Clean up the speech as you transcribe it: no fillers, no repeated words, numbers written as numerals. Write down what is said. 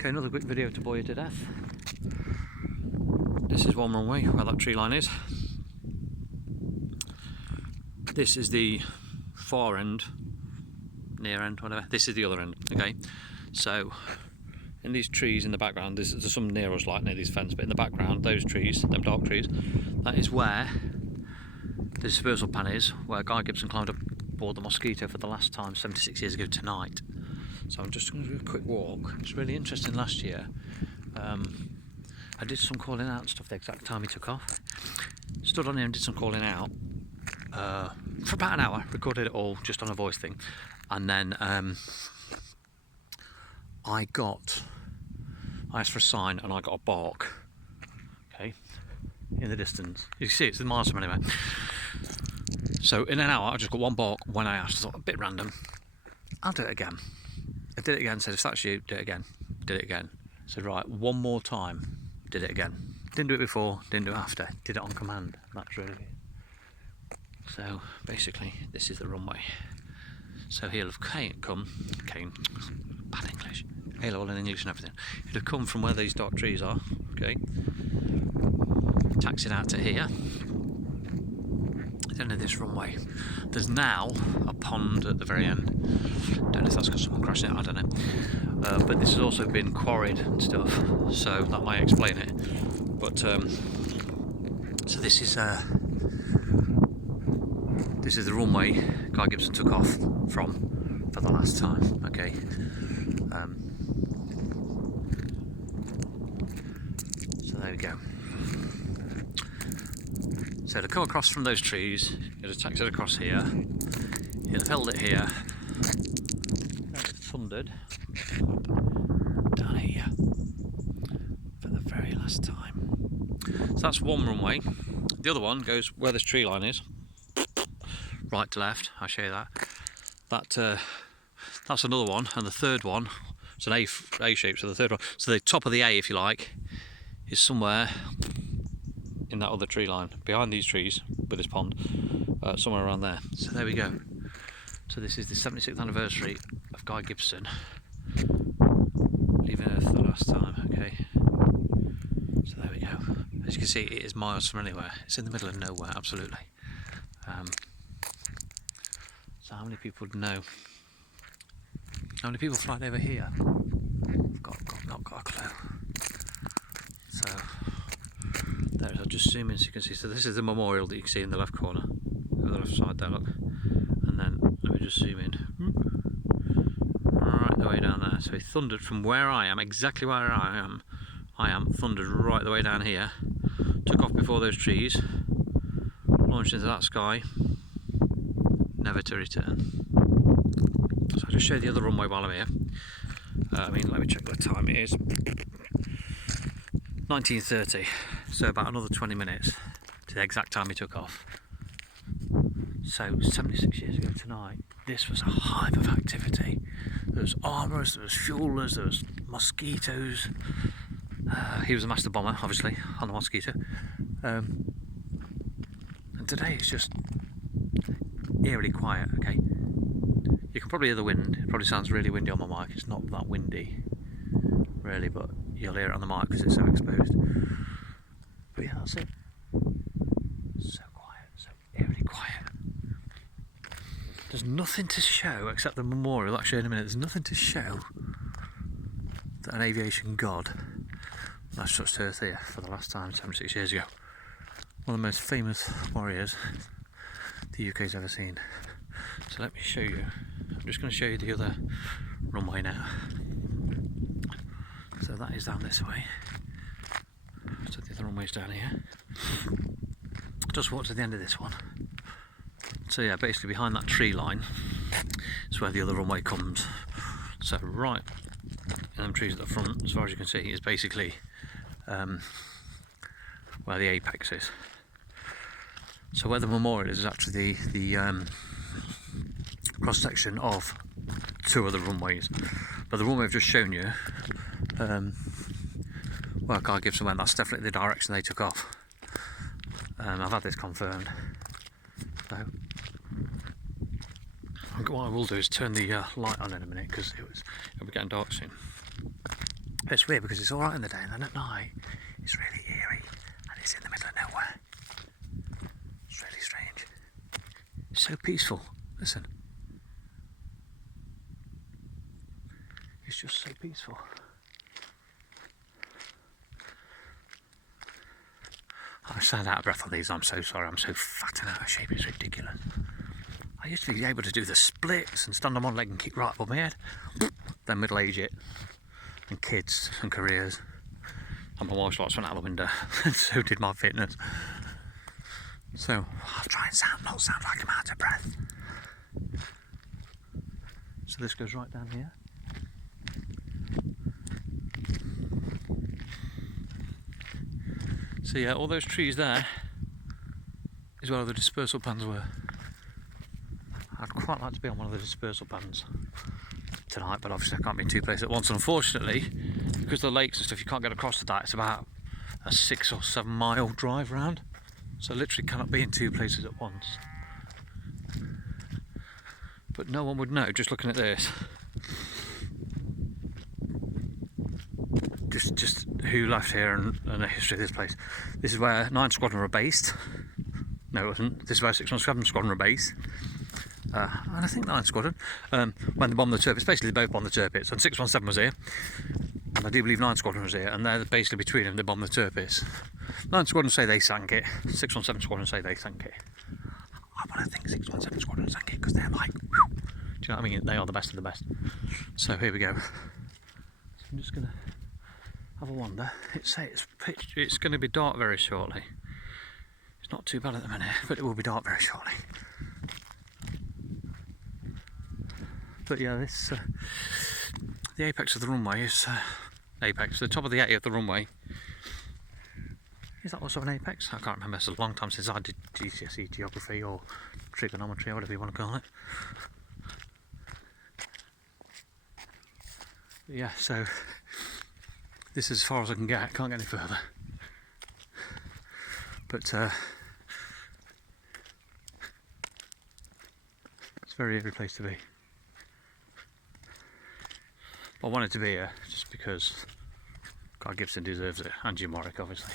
Okay, another quick video to bore you to death. This is one runway where that tree line is. This is the far end, near end, whatever. This is the other end, okay? So, in these trees in the background, there's some near us, like near these fence, but in the background, those trees, them dark trees, that is where the dispersal pan is, where Guy Gibson climbed up aboard the Mosquito for the last time 76 years ago tonight. So I'm just going to do a quick walk. It's really interesting. Last year I did some calling out and stuff the exact time he took off. Stood on here and did some calling out for about an hour, recorded it all just on a voice thing, and then I asked for a sign and I got a bark, okay, in the distance. You can see it's miles from anywhere. So in an hour I just got one bark when I asked. I thought, a bit random, I'll do it again. I did it again, said if that's you, do it again. Did it again. Said right, one more time, did it again. Didn't do it before, didn't do it after, did it on command. That's really it. So basically this is the runway. So he'll have come, bad English, he'll all in English and everything. He'll have come from where these dark trees are, okay, taxied out to here. At the end of this runway, there's now a pond at the very end. Don't know if that's got someone crashing it, I don't know. But this has also been quarried and stuff, so that might explain it. But so this is the runway Guy Gibson took off from for the last time. Okay. So there we go. So to come across from those trees, you'd have taxied across here, you'd have held it here, and it thundered down here for the very last time. So that's one runway. The other one goes where this tree line is, right to left. I'll show you that. That's another one, and the third one, it's an A shape, so the third one, so the top of the A, if you like, is somewhere in that other tree line, behind these trees with this pond, somewhere around there. So there we go. So this is the 76th anniversary of Guy Gibson leaving Earth for the last time, okay. So there we go. As you can see, it is miles from anywhere. It's in the middle of nowhere, absolutely. So how many people know? How many people flying over here? I've not got a clue. So there, I'll just zoom in so you can see. So this is the memorial that you can see in the left corner, over the left side there, look. And then let me just zoom in. Right the way down there. So he thundered from where I am, exactly where I am, thundered right the way down here. Took off before those trees, launched into that sky, never to return. So I'll just show you the other runway while I'm here. Let me check what time it is. 19:30, so about another 20 minutes to the exact time he took off. So 76 years ago tonight, this was a hive of activity. There was armourers, there was fuelers, there was Mosquitoes. He was a master bomber, obviously, on the Mosquito. And today it's just eerily quiet, okay? You can probably hear the wind. It probably sounds really windy on my mic. It's not that windy, really, but you'll hear it on the mic because it's so exposed. But yeah, that's it. So quiet, so eerily quiet. There's nothing to show except the memorial. I'll show you in a minute. There's nothing to show that an aviation god last touched Earth here for the last time 76 years ago. One of the most famous warriors the UK's ever seen. So let me show you. I'm just going to show you the other runway now. So that is down this way. So the other runway's down here. Just walk to the end of this one. So yeah, basically behind that tree line is where the other runway comes. So right in them trees at the front, as far as you can see, is basically where the apex is. So where the memorial is actually the cross section of two of the runways. But the runway I've just shown you, well, Guy Gibson went, that's definitely the direction they took off. I've had this confirmed. So what I will do is turn the light on in a minute because it'll be getting dark soon. But it's weird because it's alright in the day and then at night it's really eerie and it's in the middle of nowhere. It's really strange. It's so peaceful. Listen. It's just so peaceful. I sound out of breath on these. I'm so sorry. I'm so fat and out of shape. It's ridiculous. I used to be able to do the splits and stand on one leg and kick right above my head. Then middle age it. And kids and careers. And my martial arts went out the window. And so did my fitness. So I'll try and not sound like I'm out of breath. So this goes right down here. So yeah, all those trees there is where the dispersal pans were. I'd quite like to be on one of the dispersal pans tonight, but obviously I can't be in two places at once. And unfortunately, because the lakes and stuff, you can't get across to that. It's about a 6 or 7 mile drive round. So literally cannot be in two places at once. But no one would know just looking at this. Just who left here and the history of this place. This is where 9 Squadron were based. No, it wasn't. This is where 617 Squadron were based. And I think 9 Squadron. When they bombed the Tirpitz, basically they both bombed the Tirpitz. And 617 was here. And I do believe 9 Squadron was here. And they're basically between them, they bombed the Tirpitz. 9 Squadron say they sank it. 617 Squadron say they sank it. I want to think 617 Squadron sank it because they're like, whew. Do you know what I mean? They are the best of the best. So here we go. So I'm just going to have a wander. It's going to be dark very shortly. It's not too bad at the minute, but it will be dark very shortly. But yeah, this the apex of the runway is the top of the 80 of the runway. Is that also an apex? I can't remember. It's a long time since I did GCSE geography or trigonometry or whatever you want to call it. But yeah, so this is as far as I can get. Can't get any further. But it's a very eerie place to be. I wanted to be here just because Guy Gibson deserves it, and Jim Warwick obviously.